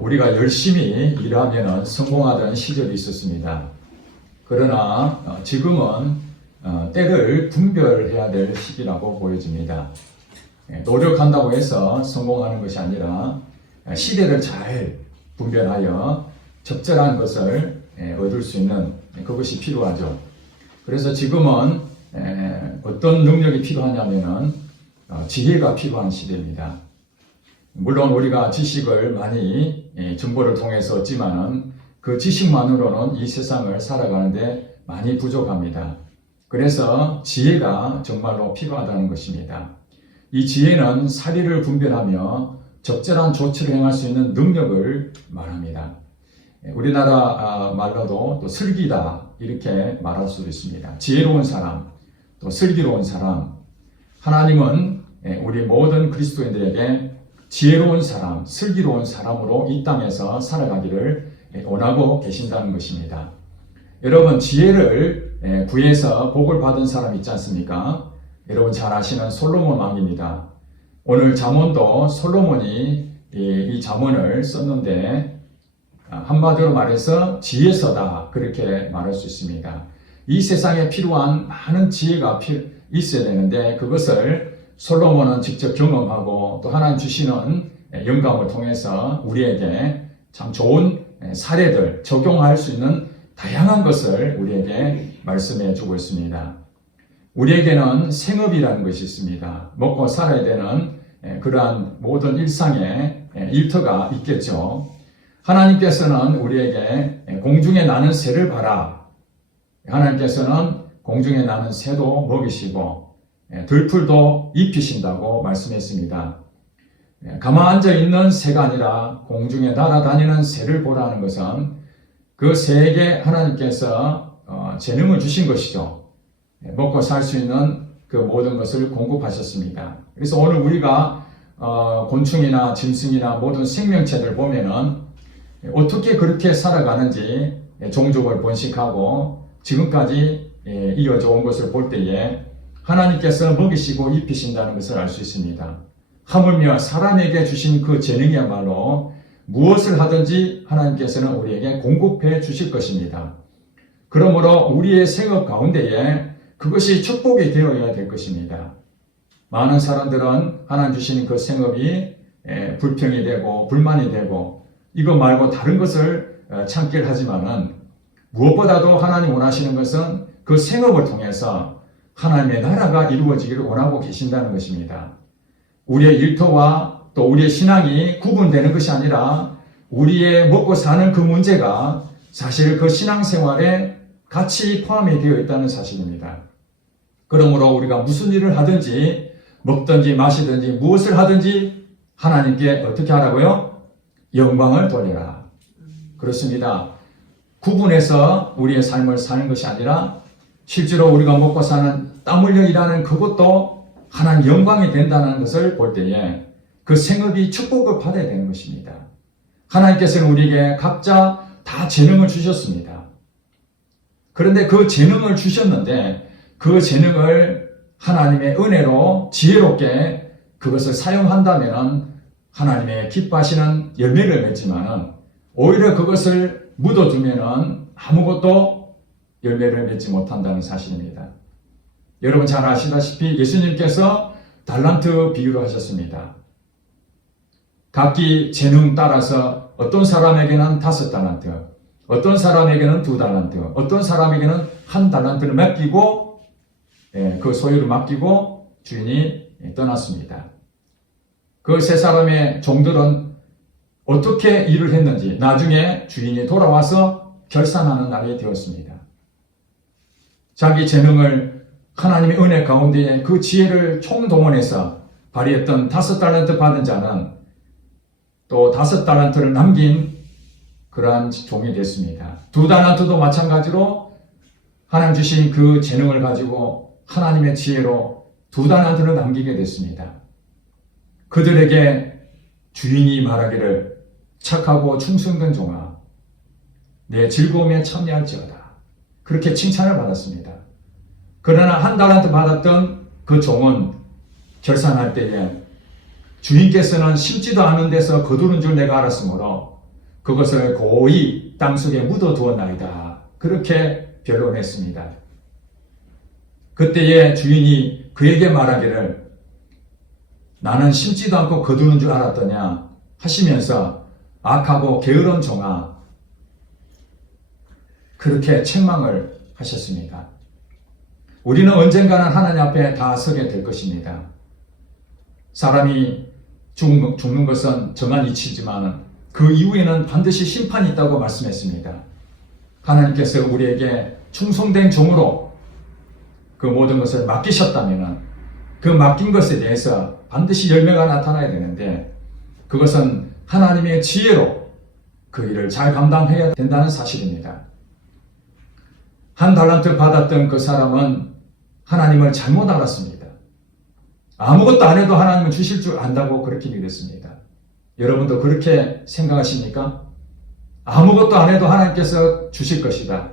우리가 열심히 일하면 성공하던 시절이 있었습니다. 그러나 지금은 때를 분별해야 될 시기라고 보여집니다. 노력한다고 해서 성공하는 것이 아니라 시대를 잘 분별하여 적절한 것을 얻을 수 있는 그것이 필요하죠. 그래서 지금은 어떤 능력이 필요하냐면은 지혜가 필요한 시대입니다. 물론 우리가 지식을 많이 정보를 통해서 얻지만은 그 지식만으로는 이 세상을 살아가는데 많이 부족합니다. 그래서 지혜가 정말로 필요하다는 것입니다. 이 지혜는 사리를 분별하며 적절한 조치를 행할 수 있는 능력을 말합니다. 우리나라 말로도 또 슬기다 이렇게 말할 수도 있습니다. 지혜로운 사람, 또 슬기로운 사람. 하나님은 우리 모든 그리스도인들에게 지혜로운 사람, 슬기로운 사람으로 이 땅에서 살아가기를 원하고 계신다는 것입니다. 여러분, 지혜를 구해서 복을 받은 사람 있지 않습니까? 여러분 잘 아시는 솔로몬 왕입니다. 오늘 잠언도 솔로몬이 이 잠언을 썼는데 한마디로 말해서 지혜서다 그렇게 말할 수 있습니다. 이 세상에 필요한 많은 지혜가 있어야 되는데 그것을 솔로몬은 직접 경험하고 또 하나님 주시는 영감을 통해서 우리에게 참 좋은 사례들 적용할 수 있는 다양한 것을 우리에게 말씀해 주고 있습니다. 우리에게는 생업이라는 것이 있습니다. 먹고 살아야 되는 그러한 모든 일상의 일터가 있겠죠. 하나님께서는 우리에게 공중에 나는 새를 봐라. 하나님께서는 공중에 나는 새도 먹이시고 들풀도 입히신다고 말씀했습니다. 가만 앉아 있는 새가 아니라 공중에 날아다니는 새를 보라는 것은 그 새에게 하나님께서 재능을 주신 것이죠. 먹고 살 수 있는 그 모든 것을 공급하셨습니다. 그래서 오늘 우리가 곤충이나 짐승이나 모든 생명체들 보면은 어떻게 그렇게 살아가는지 종족을 번식하고 지금까지 이어져 온 것을 볼 때에 하나님께서 먹이시고 입히신다는 것을 알 수 있습니다. 하물며 사람에게 주신 그 재능이야말로 무엇을 하든지 하나님께서는 우리에게 공급해 주실 것입니다. 그러므로 우리의 생업 가운데에 그것이 축복이 되어야 될 것입니다. 많은 사람들은 하나님 주시는 그 생업이 불평이 되고 불만이 되고 이거 말고 다른 것을 찾길 하지만은 무엇보다도 하나님 원하시는 것은 그 생업을 통해서 하나님의 나라가 이루어지기를 원하고 계신다는 것입니다. 우리의 일터와 또 우리의 신앙이 구분되는 것이 아니라 우리의 먹고 사는 그 문제가 사실 그 신앙생활에 같이 포함이 되어 있다는 사실입니다. 그러므로 우리가 무슨 일을 하든지 먹든지 마시든지 무엇을 하든지 하나님께 어떻게 하라고요? 영광을 돌려라. 그렇습니다. 구분해서 우리의 삶을 사는 것이 아니라 실제로 우리가 먹고 사는 땀 흘려 일하는 그것도 하나님 영광이 된다는 것을 볼 때에 그 생업이 축복을 받아야 되는 것입니다. 하나님께서는 우리에게 각자 다 재능을 주셨습니다. 그런데 그 재능을 주셨는데 그 재능을 하나님의 은혜로 지혜롭게 그것을 사용한다면 하나님의 기뻐하시는 열매를 맺지만 오히려 그것을 묻어두면 아무것도 열매를 맺지 못한다는 사실입니다. 여러분 잘 아시다시피 예수님께서 달란트 비유를 하셨습니다. 각기 재능 따라서 어떤 사람에게는 5달란트, 어떤 사람에게는 2달란트, 어떤 사람에게는 1달란트를 맡기고 그 소유를 맡기고 주인이 떠났습니다. 그 세 사람의 종들은 어떻게 일을 했는지 나중에 주인이 돌아와서 결산하는 날이 되었습니다. 자기 재능을 하나님의 은혜 가운데에 그 지혜를 총동원해서 발휘했던 5달란트 받은 자는 또 5달란트를 남긴 그러한 종이 됐습니다. 2달란트도 마찬가지로 하나님 주신 그 재능을 가지고 하나님의 지혜로 2달란트를 남기게 됐습니다. 그들에게 주인이 말하기를 착하고 충성된 종아 내 즐거움에 참여할지어다. 그렇게 칭찬을 받았습니다. 그러나 1달란트 받았던 그 종은 결산할 때에 주인께서는 심지도 않은 데서 거두는 줄 내가 알았으므로 그것을 고이 땅속에 묻어두었나이다. 그렇게 변론했습니다. 그때에 주인이 그에게 말하기를 나는 심지도 않고 거두는 줄 알았더냐 하시면서 악하고 게으른 종아, 그렇게 책망을 하셨습니다. 우리는 언젠가는 하나님 앞에 다 서게 될 것입니다. 사람이 죽는 것은 정한 이치지만 그 이후에는 반드시 심판이 있다고 말씀했습니다. 하나님께서 우리에게 충성된 종으로 그 모든 것을 맡기셨다면 그 맡긴 것에 대해서 반드시 열매가 나타나야 되는데 그것은 하나님의 지혜로 그 일을 잘 감당해야 된다는 사실입니다. 한 달란트 받았던 그 사람은 하나님을 잘못 알았습니다. 아무것도 안 해도 하나님은 주실 줄 안다고 그렇게 믿었습니다. 여러분도 그렇게 생각하십니까? 아무것도 안 해도 하나님께서 주실 것이다.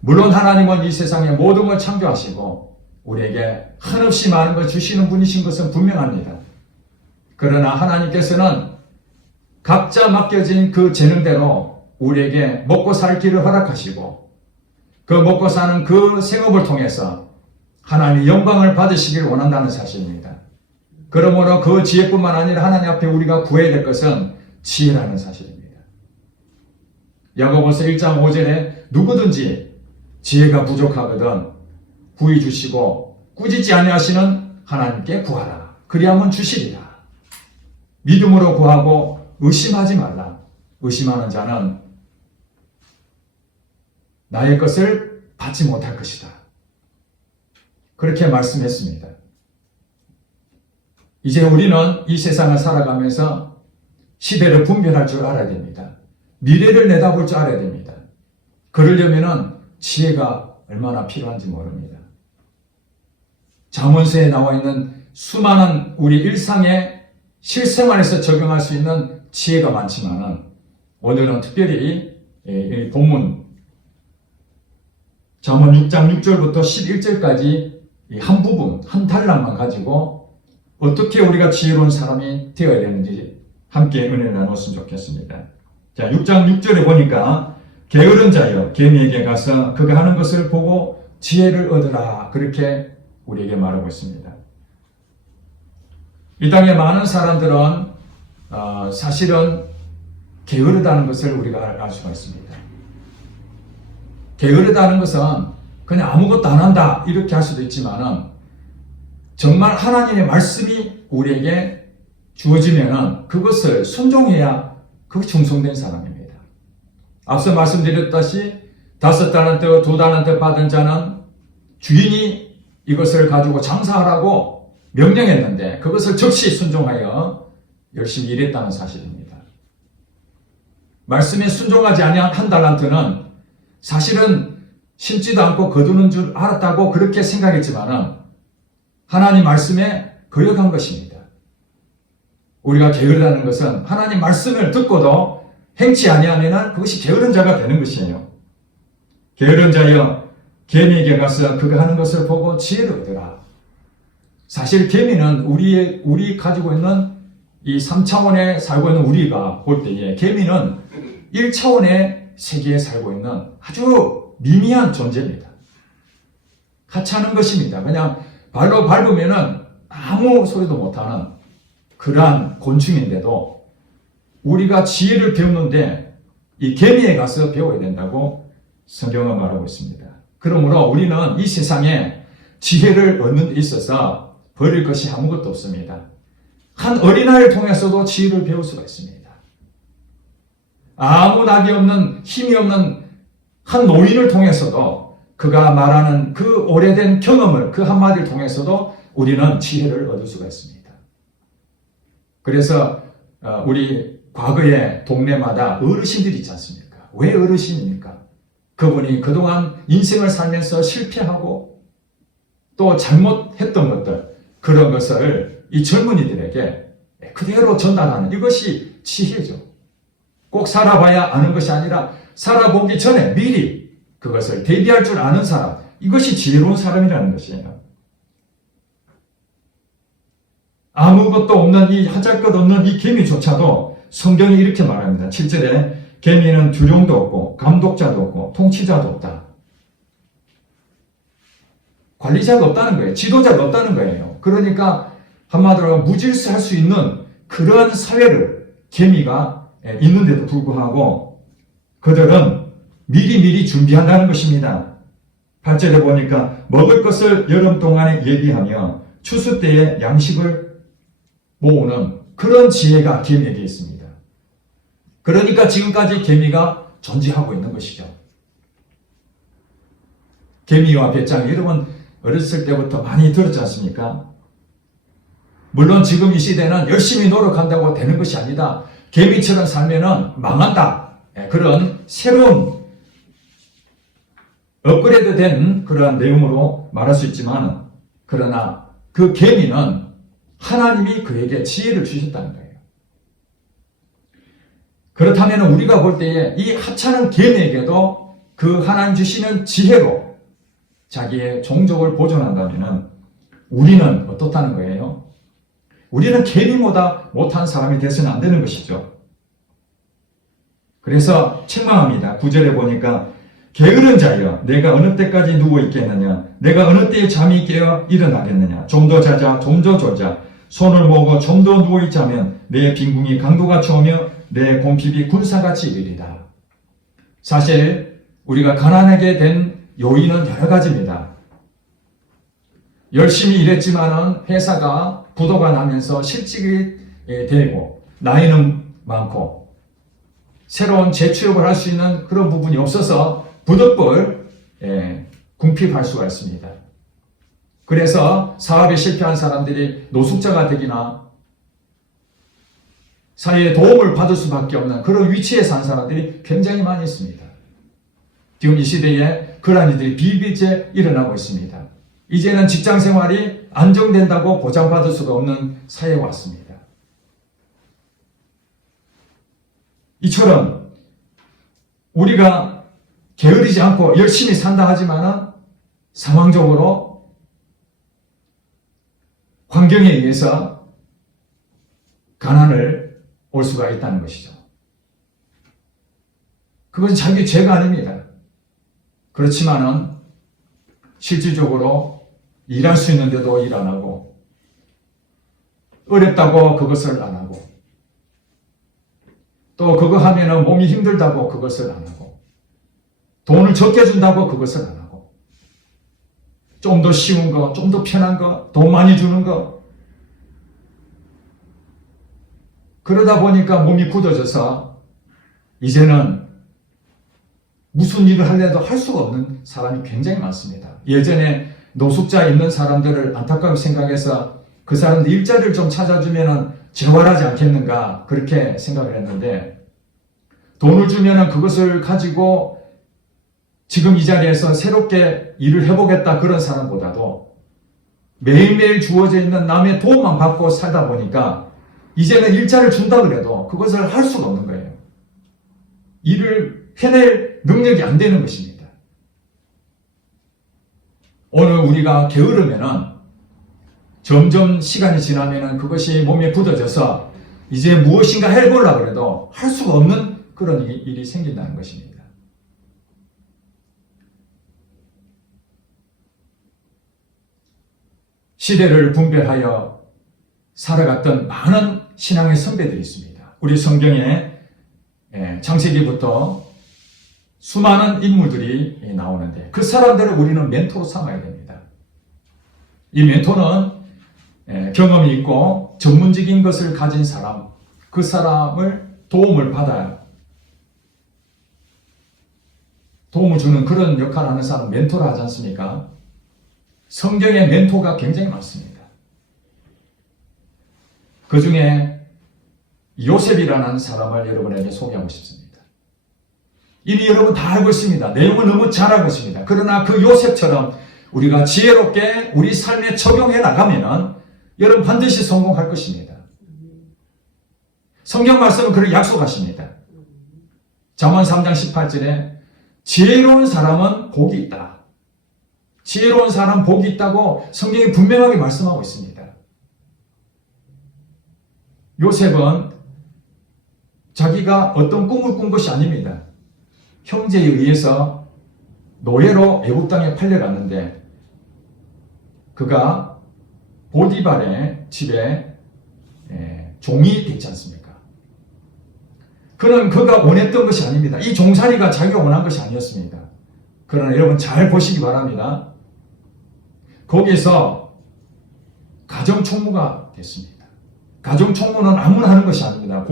물론 하나님은 이 세상의 모든 걸 창조하시고 우리에게 한없이 많은 걸 주시는 분이신 것은 분명합니다. 그러나 하나님께서는 각자 맡겨진 그 재능대로 우리에게 먹고 살 길을 허락하시고 그 먹고 사는 그 생업을 통해서 하나님의 영광을 받으시기를 원한다는 사실입니다. 그러므로 그 지혜뿐만 아니라 하나님 앞에 우리가 구해야 될 것은 지혜라는 사실입니다. 야고보서 1장 5절에 누구든지 지혜가 부족하거든 구해 주시고 꾸짖지 아니하시는 하나님께 구하라. 그리하면 주시리라. 믿음으로 구하고 의심하지 말라. 의심하는 자는 나의 것을 받지 못할 것이다. 그렇게 말씀했습니다. 이제 우리는 이 세상을 살아가면서 시대를 분별할 줄 알아야 됩니다. 미래를 내다볼 줄 알아야 됩니다. 그러려면 지혜가 얼마나 필요한지 모릅니다. 잠언서에 나와 있는 수많은 우리 일상의 실생활에서 적용할 수 있는 지혜가 많지만 오늘은 특별히 이 본문 잠언 6장 6절부터 11절까지 한 부분, 한 단락만 가지고 어떻게 우리가 지혜로운 사람이 되어야 되는지 함께 은혜를 나눴으면 좋겠습니다. 자, 6장 6절에 보니까 게으른 자여 개미에게 가서 그가 하는 것을 보고 지혜를 얻으라. 그렇게 우리에게 말하고 있습니다. 이 땅에 많은 사람들은 사실은 게으르다는 것을 우리가 알 수가 있습니다. 게으르다는 것은 그냥 아무것도 안 한다 이렇게 할 수도 있지만 정말 하나님의 말씀이 우리에게 주어지면 그것을 순종해야 그게 충성된 사람입니다. 앞서 말씀드렸다시 5달란트, 2달란트 받은 자는 주인이 이것을 가지고 장사하라고 명령했는데 그것을 즉시 순종하여 열심히 일했다는 사실입니다. 말씀에 순종하지 아니한 1달란트는 사실은 심지도 않고 거두는 줄 알았다고 그렇게 생각했지만 하나님 말씀에 거역한 것입니다. 우리가 게으르다는 것은 하나님 말씀을 듣고도 행치 아니하면 그것이 게으른 자가 되는 것이에요. 게으른 자여 개미에게 가서 그가 하는 것을 보고 지혜를 얻으라. 사실 개미는 우리 가지고 있는 이 3차원에 살고 있는 우리가 볼 때에 개미는 1차원의 세계에 살고 있는 아주 미미한 존재입니다. 하찮은 것입니다. 그냥 발로 밟으면은 아무 소리도 못하는 그러한 곤충인데도 우리가 지혜를 배우는데 이 개미에 가서 배워야 된다고 성경은 말하고 있습니다. 그러므로 우리는 이 세상에 지혜를 얻는 데 있어서 버릴 것이 아무것도 없습니다. 한 어린아이를 통해서도 지혜를 배울 수가 있습니다. 아무 낙이 없는 힘이 없는 한 노인을 통해서도 그가 말하는 그 오래된 경험을 그 한마디를 통해서도 우리는 지혜를 얻을 수가 있습니다. 그래서 우리 과거에 동네마다 어르신들이 있지 않습니까? 왜 어르신입니까? 그분이 그동안 인생을 살면서 실패하고 또 잘못했던 것들 그런 것을 이 젊은이들에게 그대로 전달하는 이것이 지혜죠. 꼭 살아봐야 아는 것이 아니라 살아보기 전에 미리 그것을 대비할 줄 아는 사람, 이것이 지혜로운 사람이라는 것이에요. 아무것도 없는 이 하잘것없는 이 개미조차도 성경이 이렇게 말합니다. 7절에 개미는 두룡도 없고 감독자도 없고 통치자도 없다. 관리자가 없다는 거예요. 지도자가 없다는 거예요. 그러니까 한마디로 무질서할 수 있는 그러한 사회를 개미가 있는데도 불구하고 그들은 미리미리 준비한다는 것입니다. 8절에 보니까 먹을 것을 여름 동안에 예비하며 추수 때에 양식을 모으는 그런 지혜가 개미에게 있습니다. 그러니까 지금까지 개미가 존재하고 있는 것이죠. 개미와 배짱, 여러분 어렸을 때부터 많이 들었지 않습니까? 물론 지금 이 시대는 열심히 노력한다고 되는 것이 아니다. 개미처럼 살면은 망한다. 그런 새로운 업그레이드 된 그러한 내용으로 말할 수 있지만, 그러나 그 개미는 하나님이 그에게 지혜를 주셨다는 거예요. 그렇다면 우리가 볼 때에 이 하찮은 개미에게도 그 하나님 주시는 지혜로 자기의 종족을 보존한다면 우리는 어떻다는 거예요? 우리는 개미보다 못한 사람이 되어서는 안 되는 것이죠. 그래서 책망합니다. 9절에 보니까 게으른 자여 내가 어느 때까지 누워 있겠느냐, 내가 어느 때에 잠이 깨어 일어나겠느냐, 좀 더 자자 좀 더 졸자, 손을 모으고 좀 더 누워 있자면 내 빈궁이 강도같이 오며 내 곰핍이 군사같이 이르리다. 사실 우리가 가난하게 된 요인은 여러 가지입니다. 열심히 일했지만은 회사가 부도가 나면서 실직이 되고 나이는 많고 새로운 재취업을 할 수 있는 그런 부분이 없어서 부득불 궁핍할 수가 있습니다. 그래서 사업에 실패한 사람들이 노숙자가 되기나 사회에 도움을 받을 수밖에 없는 그런 위치에 산 사람들이 굉장히 많이 있습니다. 지금 이 시대에 그러한 일들이 비일비재 일어나고 있습니다. 이제는 직장 생활이 안정된다고 보장받을 수가 없는 사회에 왔습니다. 이처럼 우리가 게으르지 않고 열심히 산다 하지만은 상황적으로 환경에 의해서 가난을 올 수가 있다는 것이죠. 그것은 자기 죄가 아닙니다. 그렇지만은 실질적으로 일할 수 있는데도 일 안 하고 어렵다고 그것을 안 하고 또 그거 하면은 몸이 힘들다고 그것을 안 하고 돈을 적게 준다고 그것을 안 하고 좀 더 쉬운 거, 좀 더 편한 거, 돈 많이 주는 거 그러다 보니까 몸이 굳어져서 이제는 무슨 일을 하려도 할 수가 없는 사람이 굉장히 많습니다. 예전에 노숙자 있는 사람들을 안타깝게 생각해서 그 사람들 일자리를 좀 찾아주면 재활하지 않겠는가 그렇게 생각을 했는데 돈을 주면 그것을 가지고 지금 이 자리에서 새롭게 일을 해보겠다 그런 사람보다도 매일매일 주어져 있는 남의 도움만 받고 살다 보니까 이제는 일자리를 준다 그래도 그것을 할 수가 없는 거예요. 일을 해낼 능력이 안 되는 것입니다. 오늘 우리가 게으르면은 점점 시간이 지나면은 그것이 몸에 굳어져서 이제 무엇인가 해보려고 해도 할 수가 없는 그런 일이 생긴다는 것입니다. 시대를 분별하여 살아갔던 많은 신앙의 선배들이 있습니다. 우리 성경에 창세기부터 수많은 인물들이 나오는데 그 사람들을 우리는 멘토로 삼아야 됩니다. 이 멘토는 경험이 있고 전문적인 것을 가진 사람, 그 사람을 도움을 받아야 도움을 주는 그런 역할을 하는 사람 멘토라 하지 않습니까? 성경에 멘토가 굉장히 많습니다. 그 중에 요셉이라는 사람을 여러분에게 소개하고 싶습니다. 이미 여러분 다 알고 있습니다. 내용은 너무 잘 알고 있습니다. 그러나 그 요셉처럼 우리가 지혜롭게 우리 삶에 적용해 나가면 여러분 반드시 성공할 것입니다. 성경 말씀은 그를 약속하십니다. 잠언 3장 18절에 지혜로운 사람은 복이 있다. 지혜로운 사람 복이 있다고 성경이 분명하게 말씀하고 있습니다. 요셉은 자기가 어떤 꿈을 꾼 것이 아닙니다. 형제에 의해서 노예로 애굽 땅에 팔려갔는데 그가 보디발의 집에 종이 됐지 않습니까? 그는 그가 원했던 것이 아닙니다. 이 종살이가 자기가 원한 것이 아니었습니다. 그러나 여러분 잘 보시기 바랍니다. 거기서 가정총무가 됐습니다. 가정총무는 아무나 하는 것이 아닙니다.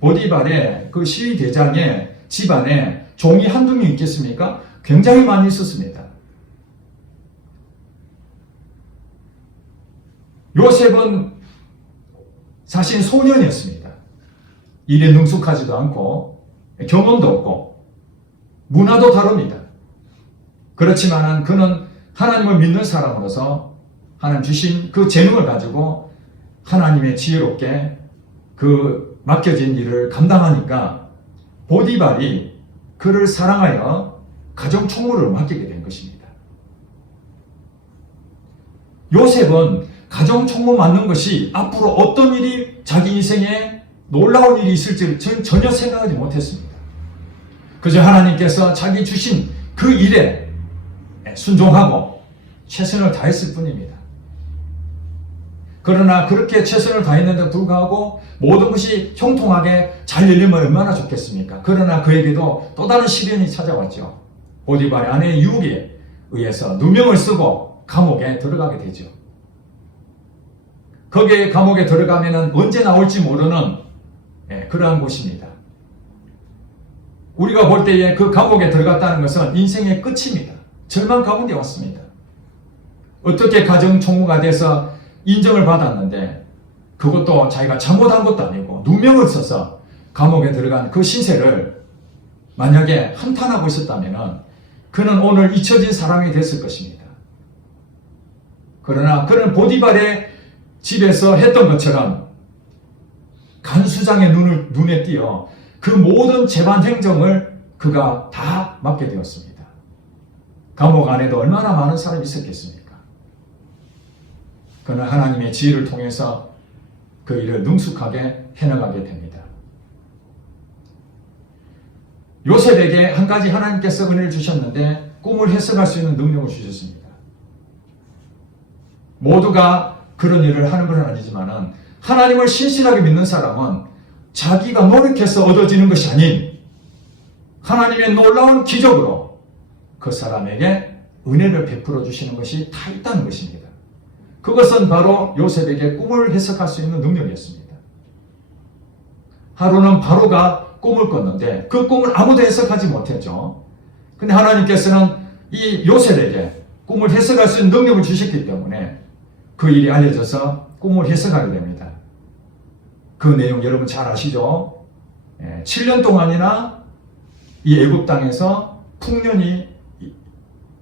보디발의 그 시위대장의 집안에 종이 한두 명 있겠습니까? 굉장히 많이 있었습니다. 요셉은 사실 소년이었습니다. 일에 능숙하지도 않고 경험도 없고 문화도 다릅니다. 그렇지만 그는 하나님을 믿는 사람으로서 하나님 주신 그 재능을 가지고 하나님의 지혜롭게 그 맡겨진 일을 감당하니까 보디발이 그를 사랑하여 가정총무를 맡기게 된 것입니다. 요셉은 가정총무 맡는 것이 앞으로 어떤 일이 자기 인생에 놀라운 일이 있을지 전혀 생각하지 못했습니다. 그저 하나님께서 자기 주신 그 일에 순종하고 최선을 다했을 뿐입니다. 그러나 그렇게 최선을 다했는데 불구하고 모든 것이 형통하게 잘 열리면 얼마나 좋겠습니까? 그러나 그에게도 또 다른 시련이 찾아왔죠. 보디발의 아내의 유혹에 의해서 누명을 쓰고 감옥에 들어가게 되죠. 거기에 감옥에 들어가면 언제 나올지 모르는 그러한 곳입니다. 우리가 볼 때에 그 감옥에 들어갔다는 것은 인생의 끝입니다. 절망 가운데 왔습니다. 어떻게 가정총무가 돼서 인정을 받았는데 그것도 자기가 잘못한 것도 아니고 누명을 써서 감옥에 들어간 그 신세를 만약에 한탄하고 있었다면 그는 오늘 잊혀진 사람이 됐을 것입니다. 그러나 그는 보디발의 집에서 했던 것처럼 간수장의 눈에 띄어 그 모든 재반 행정을 그가 다 맡게 되었습니다. 감옥 안에도 얼마나 많은 사람이 있었겠습니까? 그는 하나님의 지혜를 통해서 그 일을 능숙하게 해나가게 됩니다. 요셉에게 한 가지 하나님께서 은혜를 주셨는데 꿈을 해석할 수 있는 능력을 주셨습니다. 모두가 그런 일을 하는 건 아니지만 하나님을 신실하게 믿는 사람은 자기가 노력해서 얻어지는 것이 아닌 하나님의 놀라운 기적으로 그 사람에게 은혜를 베풀어 주시는 것이 다 있다는 것입니다. 그것은 바로 요셉에게 꿈을 해석할 수 있는 능력이었습니다. 하루는 바로가 꿈을 꿨는데 그 꿈을 아무도 해석하지 못했죠. 근데 하나님께서는 이 요셉에게 꿈을 해석할 수 있는 능력을 주셨기 때문에 그 일이 알려져서 꿈을 해석하게 됩니다. 그 내용 여러분 잘 아시죠? 7년 동안이나 이 애굽 땅에서 풍년이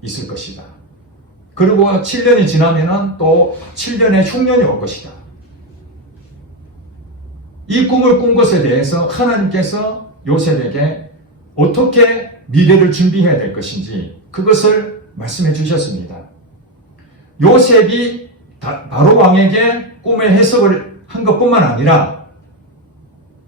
있을 것이다. 그리고 7년이 지나면 또 7년의 흉년이 올 것이다. 이 꿈을 꾼 것에 대해서 하나님께서 요셉에게 어떻게 미래를 준비해야 될 것인지 그것을 말씀해 주셨습니다. 요셉이 바로 왕에게 꿈의 해석을 한 것뿐만 아니라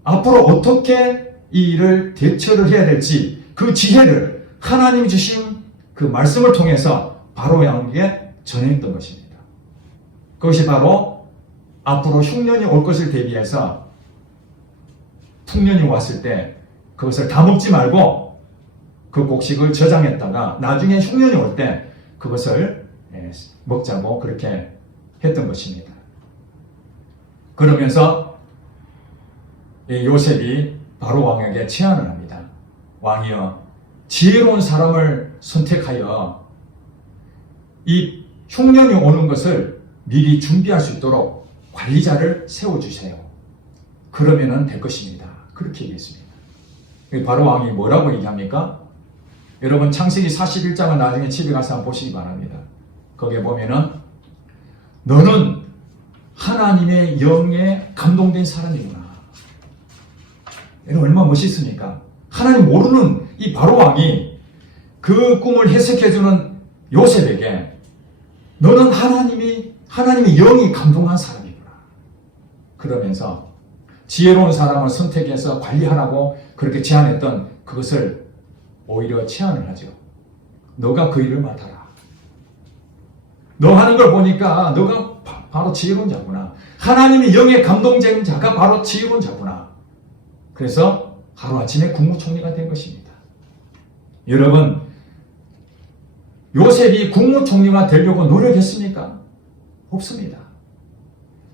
앞으로 어떻게 이 일을 대처를 해야 될지 그 지혜를 하나님이 주신 그 말씀을 통해서 바로 왕에게 전했던 것입니다. 그것이 바로 앞으로 흉년이 올 것을 대비해서 풍년이 왔을 때 그것을 다 먹지 말고 그 곡식을 저장했다가 나중에 흉년이 올 때 그것을 먹자고 그렇게 했던 것입니다. 그러면서 요셉이 바로 왕에게 제안을 합니다. 왕이여, 지혜로운 사람을 선택하여 이 흉년이 오는 것을 미리 준비할 수 있도록 관리자를 세워주세요. 그러면 될 것입니다. 그렇게 얘기했습니다. 바로 왕이 뭐라고 얘기합니까? 여러분 창세기 41장을 나중에 집에 가서 한번 보시기 바랍니다. 거기에 보면은 너는 하나님의 영에 감동된 사람이구나. 여러분 얼마나 멋있습니까? 하나님 모르는 이 바로 왕이 그 꿈을 해석해주는 요셉에게 너는 하나님의 영이 감동한 사람이구나. 그러면서 지혜로운 사람을 선택해서 관리하라고 그렇게 제안했던 그것을 오히려 제안을 하죠. 너가 그 일을 맡아라. 너 하는 걸 보니까 너가 바로 지혜로운 자구나. 하나님이 영의 감동적인 자가 바로 지혜로운 자구나. 그래서 하루아침에 국무총리가 된 것입니다. 여러분, 요셉이 국무총리가 되려고 노력했습니까? 없습니다.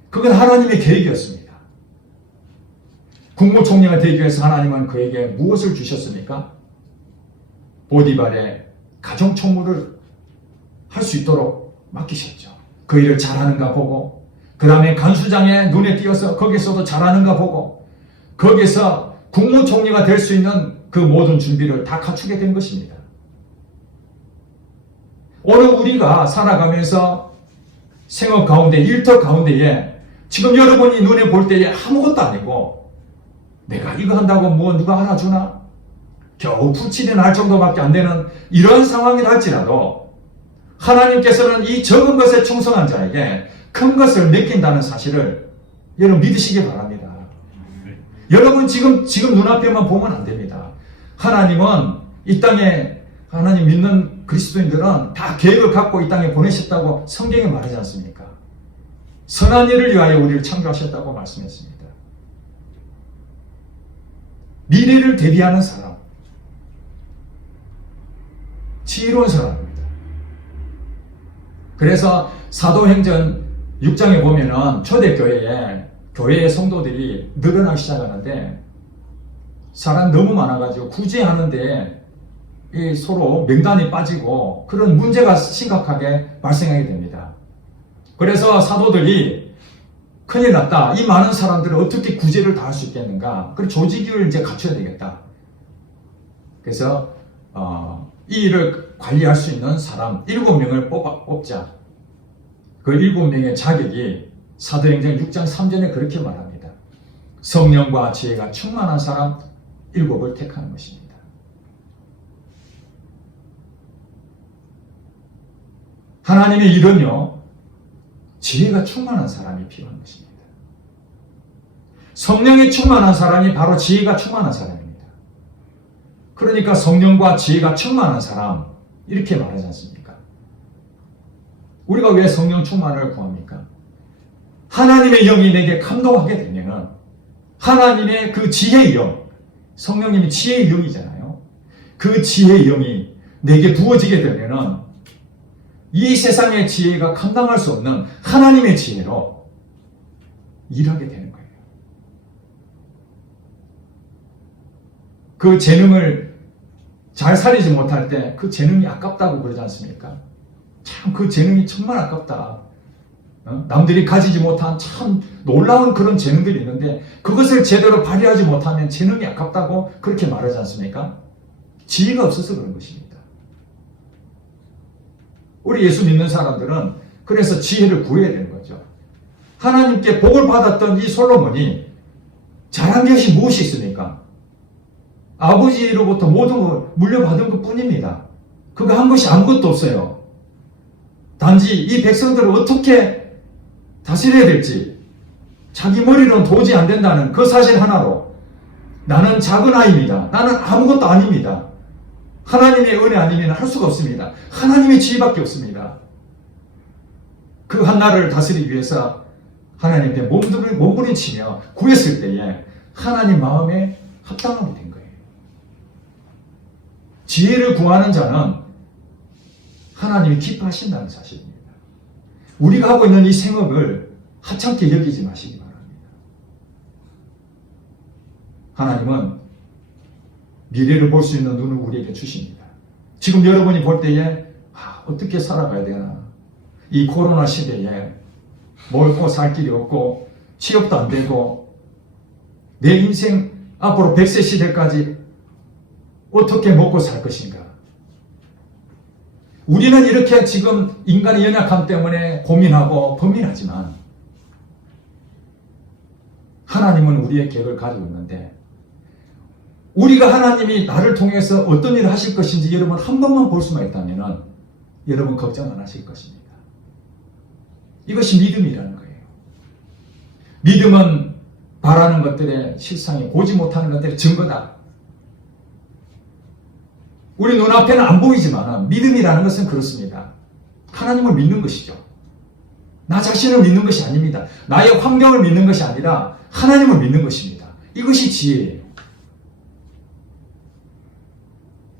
그건 하나님의 계획이었습니다. 국무총리가 되기 위해서 하나님은 그에게 무엇을 주셨습니까? 보디발의 가정총무를 할 수 있도록 맡기셨죠. 그 일을 잘하는가 보고, 그 다음에 간수장의 눈에 띄어서 거기서도 잘하는가 보고, 거기서 국무총리가 될 수 있는 그 모든 준비를 다 갖추게 된 것입니다. 오늘 우리가 살아가면서 생업 가운데, 일터 가운데에 지금 여러분이 눈에 볼 때에 아무것도 아니고 내가 이거 한다고 뭐 누가 알아주나? 겨우 풀칠이 날 정도밖에 안 되는 이런 상황이라 할지라도 하나님께서는 이 적은 것에 충성한 자에게 큰 것을 맡긴다는 사실을 여러분 믿으시기 바랍니다. 여러분 지금 눈앞에만 보면 안 됩니다. 하나님은 이 땅에 하나님 믿는 그리스도인들은 다 계획을 갖고 이 땅에 보내셨다고 성경에 말하지 않습니까? 선한 일을 위하여 우리를 창조하셨다고 말씀했습니다. 미래를 대비하는 사람, 지혜로운 사람입니다. 그래서 사도행전 6장에 보면은 초대교회에 교회의 성도들이 늘어나기 시작하는데 사람 너무 많아가지고 구제하는데 서로 명단이 빠지고 그런 문제가 심각하게 발생하게 됩니다. 그래서 사도들이 큰일 났다. 이 많은 사람들을 어떻게 구제를 다 할 수 있겠는가? 그 조직을 이제 갖춰야 되겠다. 그래서 이 일을 관리할 수 있는 사람 7명을 뽑자. 그 7명의 자격이 사도행전 6장 3절에 그렇게 말합니다. 성령과 지혜가 충만한 사람 7을 택하는 것입니다. 하나님의 일은요, 지혜가 충만한 사람이 필요한 것입니다. 성령이 충만한 사람이 바로 지혜가 충만한 사람입니다. 그러니까 성령과 지혜가 충만한 사람, 이렇게 말하지 않습니까? 우리가 왜 성령 충만을 구합니까? 하나님의 영이 내게 감동하게 되면은 하나님의 그 지혜의 영, 성령님이 지혜의 영이잖아요. 그 지혜의 영이 내게 부어지게 되면은 이 세상의 지혜가 감당할 수 없는 하나님의 지혜로 일하게 되는 거예요. 그 재능을 잘 살리지 못할 때 그 재능이 아깝다고 그러지 않습니까? 참 그 재능이 정말 아깝다. 남들이 가지지 못한 참 놀라운 그런 재능들이 있는데 그것을 제대로 발휘하지 못하면 재능이 아깝다고 그렇게 말하지 않습니까? 지혜가 없어서 그런 것입니다. 우리 예수 믿는 사람들은 그래서 지혜를 구해야 되는 거죠. 하나님께 복을 받았던 이 솔로몬이 잘한 것이 무엇이 있습니까? 아버지로부터 모든 걸 물려받은 것 뿐입니다. 그거 한 것이 아무것도 없어요. 단지 이 백성들을 어떻게 다스려야 될지 자기 머리로는 도저히 안 된다는 그 사실 하나로 나는 작은 아이입니다. 나는 아무것도 아닙니다. 하나님의 은혜 아니면 할 수가 없습니다. 하나님의 지혜밖에 없습니다. 그 한나를 다스리기 위해서 하나님께 몸부림치며 구했을 때에 하나님 마음에 합당하게 된 거예요. 지혜를 구하는 자는 하나님이 기뻐하신다는 사실입니다. 우리가 하고 있는 이 생업을 하찮게 여기지 마시기 바랍니다. 하나님은 미래를 볼 수 있는 눈을 우리에게 주십니다. 지금 여러분이 볼 때에 어떻게 살아가야 되나? 이 코로나 시대에 먹고 살 길이 없고 취업도 안 되고 내 인생 앞으로 100세 시대까지 어떻게 먹고 살 것인가? 우리는 이렇게 지금 인간의 연약함 때문에 고민하고 범민하지만 하나님은 우리의 계획을 가지고 있는데 우리가 하나님이 나를 통해서 어떤 일을 하실 것인지 여러분 한 번만 볼 수만 있다면 여러분 걱정 안 하실 것입니다. 이것이 믿음이라는 거예요. 믿음은 바라는 것들의 실상이 보지 못하는 것들의 증거다. 우리 눈앞에는 안 보이지만 믿음이라는 것은 그렇습니다. 하나님을 믿는 것이죠. 나 자신을 믿는 것이 아닙니다. 나의 환경을 믿는 것이 아니라 하나님을 믿는 것입니다. 이것이 지혜예요.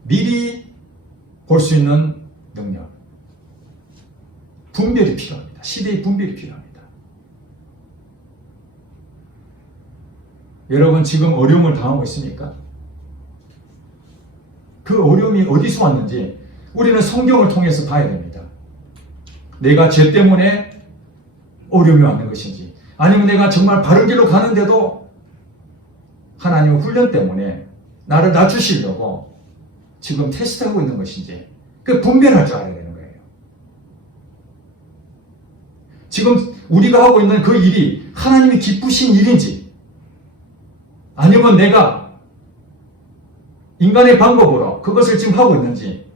미리 볼 수 있는 능력. 분별이 필요합니다. 시대의 분별이 필요합니다. 여러분 지금 어려움을 당하고 있습니까? 그 어려움이 어디서 왔는지 우리는 성경을 통해서 봐야 됩니다. 내가 죄 때문에 어려움이 왔는 것인지, 아니면 내가 정말 바른 길로 가는데도 하나님의 훈련 때문에 나를 낮추시려고 지금 테스트하고 있는 것인지, 그 분별할 줄 알아야 되는 거예요. 지금 우리가 하고 있는 그 일이 하나님이 기쁘신 일인지, 아니면 내가 인간의 방법으로 그것을 지금 하고 있는지,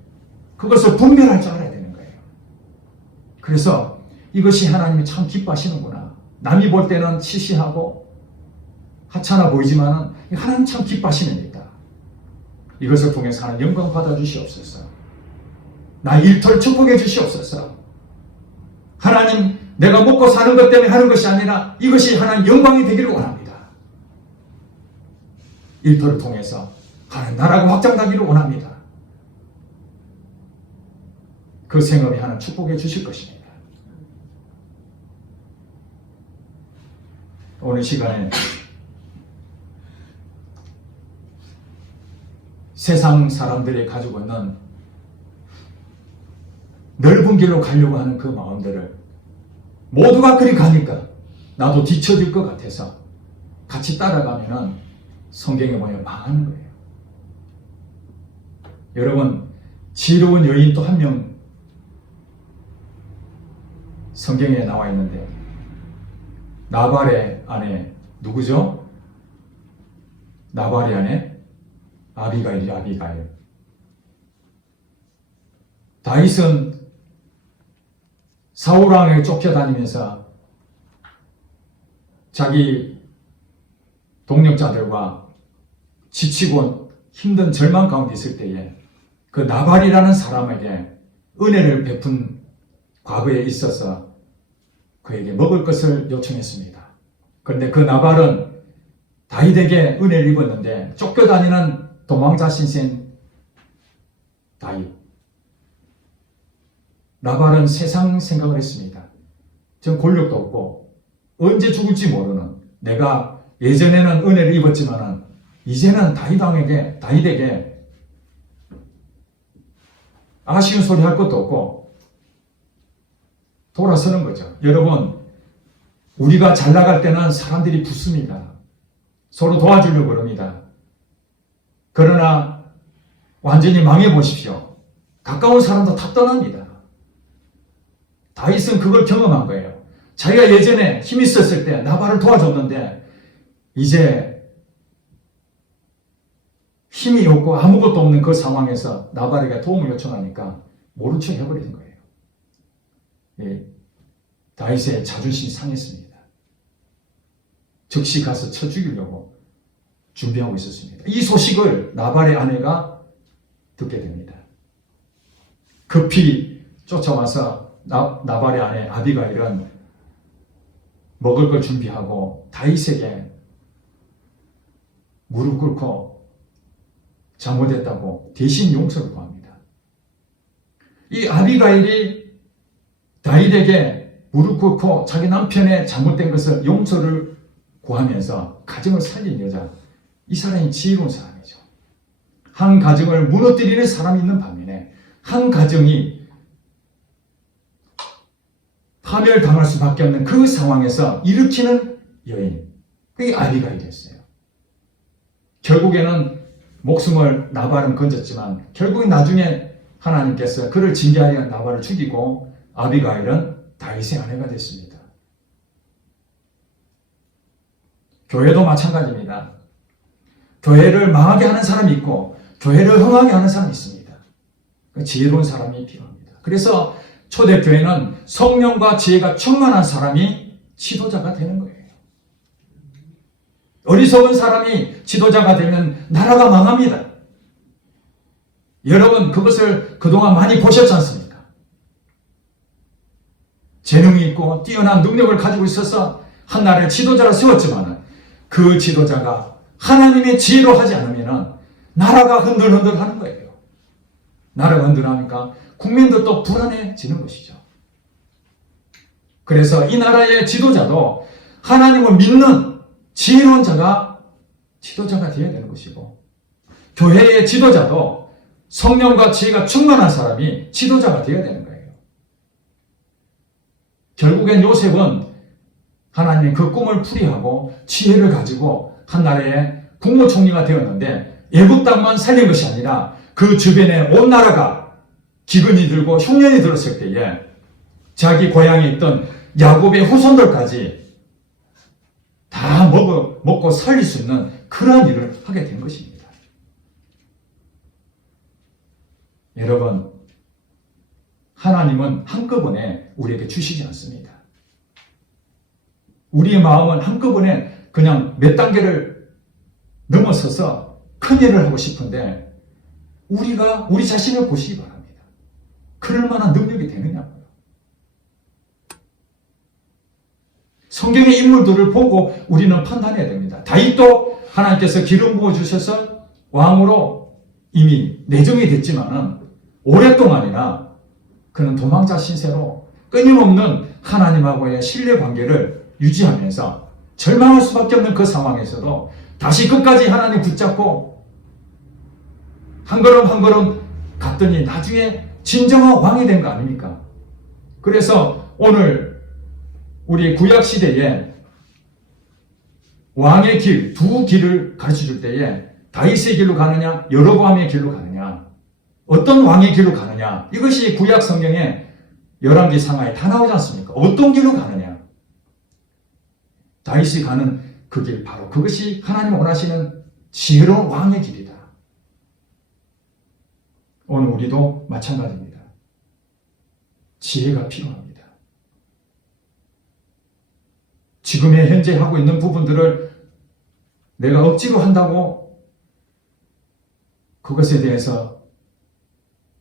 그것을 분별할 줄 알아야 되는 거예요. 그래서 이것이 하나님이 참 기뻐하시는구나. 남이 볼 때는 시시하고 하찮아 보이지만 하나님 참 기뻐하시는 일이다. 이것을 통해서 하나님 영광 받아 주시옵소서. 나 일터를 축복해 주시옵소서. 하나님, 내가 먹고 사는 것 때문에 하는 것이 아니라 이것이 하나님 영광이 되기를 원합니다. 일터를 통해서 하나님 나라가 확장되기를 원합니다. 그 생업이 하나님 축복해 주실 것입니다. 오늘 시간에 세상 사람들이 가지고 있는 넓은 길로 가려고 하는 그 마음들을 모두가 그리 가니까 나도 뒤처질 것 같아서 같이 따라가면은 성경에 보면 망하는 거예요. 여러분, 지혜로운 여인 또 한 명 성경에 나와 있는데, 나발의 아내 누구죠? 나발의 아내 아비가일이 아비가일. 다윗은 사울 왕에게 쫓겨다니면서 자기 동력자들과 지치고 힘든 절망 가운데 있을 때에 그 나발이라는 사람에게 은혜를 베푼 과거에 있어서 그에게 먹을 것을 요청했습니다. 그런데 그 나발은 다윗에게 은혜를 입었는데 쫓겨다니는 도망자 신세인 다윗. 나발은 세상 생각을 했습니다. 전 권력도 없고 언제 죽을지 모르는, 내가 예전에는 은혜를 입었지만 이제는 다윗에게 아쉬운 소리 할 것도 없고 돌아서는 거죠. 여러분, 우리가 잘 나갈 때는 사람들이 붙습니다. 서로 도와주려고 그럽니다. 그러나 완전히 망해보십시오. 가까운 사람도 다 떠납니다. 다윗은 그걸 경험한 거예요. 자기가 예전에 힘이 있었을 때 나발을 도와줬는데 이제 힘이 없고 아무것도 없는 그 상황에서 나발에게 도움을 요청하니까 모른 척 해버리는 거예요. 예, 다윗의 자존심이 상했습니다. 즉시 가서 쳐 죽이려고 준비하고 있었습니다. 이 소식을 나발의 아내가 듣게 됩니다. 급히 쫓아와서 나발의 아내 아비가일은 먹을 걸 준비하고 다윗에게 무릎 꿇고 잘못했다고 대신 용서를 구합니다. 이 아비가일이 다윗에게 무릎 꿇고 자기 남편의 잘못된 것을 용서를 구하면서 가정을 살린 여자, 이 사람이 지혜로운 사람이죠. 한 가정을 무너뜨리는 사람이 있는 반면에 한 가정이 파멸당할 수밖에 없는 그 상황에서 일으키는 여인, 그게 아비가일이었어요. 결국에는 목숨을 나발은 건졌지만 결국엔 나중에 하나님께서 그를 징계하려 는 나발을 죽이고 아비가일은 다윗의 아내가 됐습니다. 교회도 마찬가지입니다. 교회를 망하게 하는 사람이 있고 교회를 흥하게 하는 사람이 있습니다. 지혜로운 사람이 필요합니다. 그래서 초대교회는 성령과 지혜가 충만한 사람이 지도자가 되는 거예요. 어리석은 사람이 지도자가 되면 나라가 망합니다. 여러분 그것을 그동안 많이 보셨지 않습니까? 재능이 있고 뛰어난 능력을 가지고 있어서 한 나라의 지도자를 세웠지만 그 지도자가 하나님의 지혜로 하지 않으면 나라가 흔들흔들 하는 거예요. 나라가 흔들하니까 국민들도 불안해지는 것이죠. 그래서 이 나라의 지도자도 하나님을 믿는 지혜로운 자가 지도자가 되어야 되는 것이고, 교회의 지도자도 성령과 지혜가 충만한 사람이 지도자가 되어야 되는 거예요. 결국엔 요셉은 하나님의 그 꿈을 풀이하고 지혜를 가지고 한 나라의 국무총리가 되었는데, 애굽 땅만 살린 것이 아니라 그 주변에 온 나라가 기근이 들고 흉년이 들었을 때에 자기 고향에 있던 야곱의 후손들까지 다 먹고 살릴 수 있는 그러한 일을 하게 된 것입니다. 여러분, 하나님은 한꺼번에 우리에게 주시지 않습니다. 우리의 마음은 한꺼번에 그냥 몇 단계를 넘어서서 큰 일을 하고 싶은데, 우리가 우리 자신을 보시기 바랍니다. 그럴 만한 능력이 되느냐고요. 성경의 인물들을 보고 우리는 판단해야 됩니다. 다윗도 하나님께서 기름 부어주셔서 왕으로 이미 내정이 됐지만은 오랫동안이나 그는 도망자 신세로 끊임없는 하나님하고의 신뢰 관계를 유지하면서 절망할 수밖에 없는 그 상황에서도 다시 끝까지 하나님 붙잡고 한 걸음 한 걸음 갔더니 나중에 진정한 왕이 된 거 아닙니까? 그래서 오늘 우리 구약 시대에 왕의 길, 두 길을 가르쳐 줄 때에 다윗의 길로 가느냐, 여로보암의 길로 가느냐, 어떤 왕의 길로 가느냐, 이것이 구약 성경에 열왕기 상하에 다 나오지 않습니까? 어떤 길로 가느냐, 다윗이 가는 그 길, 바로 그것이 하나님 원하시는 지혜로운 왕의 길이다. 오늘 우리도 마찬가지입니다. 지혜가 필요합니다. 지금의 현재 하고 있는 부분들을 내가 억지로 한다고 그것에 대해서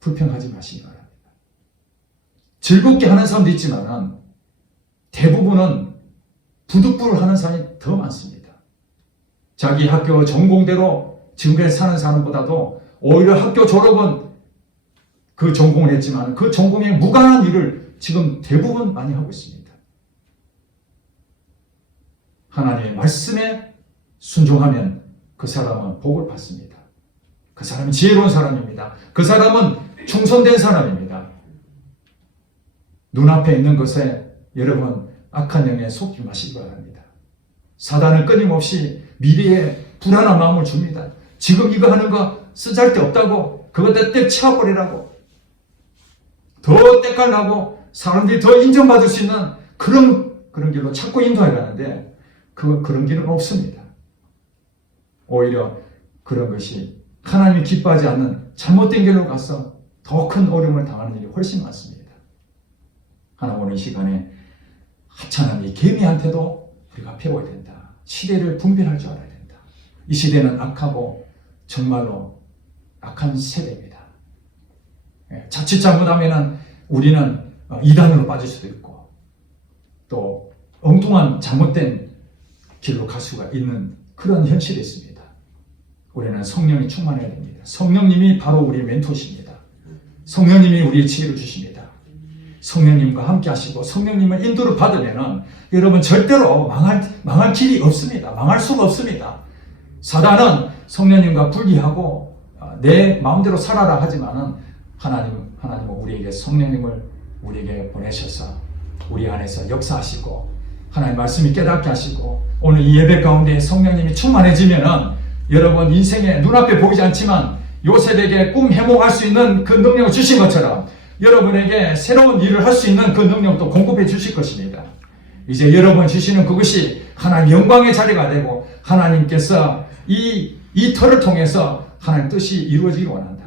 불평하지 마시기 바랍니다. 즐겁게 하는 사람도 있지만 대부분은 부득불을 하는 사람이 더 많습니다. 자기 학교 전공대로 지금까지 사는 사람보다도 오히려 학교 졸업은 그 전공을 했지만 그 전공에 무관한 일을 지금 대부분 많이 하고 있습니다. 하나님의 말씀에 순종하면 그 사람은 복을 받습니다. 그 사람은 지혜로운 사람입니다. 그 사람은 충성된 사람입니다. 눈앞에 있는 것에 여러분 악한 영에 속지 마시기 바랍니다. 사단은 끊임없이 미래에 불안한 마음을 줍니다. 지금 이거 하는 거 쓰잘데없다고, 그거 떼 치워버리라고, 더 때깔나고 사람들이 더 인정받을 수 있는 그런 길로 자꾸 인도해 가는데 그런 길은 없습니다. 오히려 그런 것이 하나님이 기뻐하지 않는 잘못된 길로 가서 더 큰 어려움을 당하는 일이 훨씬 많습니다. 하나님 오늘 이 시간에 하찮은 이 개미한테도 우리가 배워야 된다. 시대를 분별할 줄 알아야 된다. 이 시대는 악하고 정말로 악한 세대입니다. 자칫 잘못하면 우리는 이단으로 빠질 수도 있고 또 엉뚱한 잘못된 길로 갈 수가 있는 그런 현실이 있습니다. 우리는 성령이 충만해야 됩니다. 성령님이 바로 우리의 멘토십니다. 성령님이 우리의 지혜를 주십니다. 성령님과 함께 하시고 성령님의 인도를 받으면 여러분 절대로 망할 길이 없습니다. 망할 수가 없습니다. 사단은 성령님과 분리하고 내 마음대로 살아라 하지만은 하나님은 우리에게 성령님을 우리에게 보내셔서 우리 안에서 역사하시고 하나님 말씀이 깨닫게 하시고 오늘 이 예배 가운데 성령님이 충만해지면은 여러분 인생에 눈앞에 보이지 않지만 요셉에게 꿈 해몽할 수 있는 그 능력을 주신 것처럼 여러분에게 새로운 일을 할 수 있는 그 능력도 공급해 주실 것입니다. 이제 여러분 주시는 그것이 하나님 영광의 자리가 되고 하나님께서 이 터를 통해서 하나님 뜻이 이루어지기 원한다.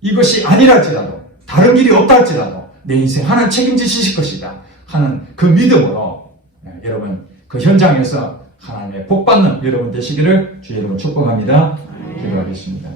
이것이 아니랄지라도 다른 길이 없다 할지라도 내 인생 하나님 책임지실 것이다 하는 그 믿음으로 여러분 그 현장에서 하나님의 복 받는 여러분 되시기를 주의 이름으로 축복합니다. 기도하겠습니다.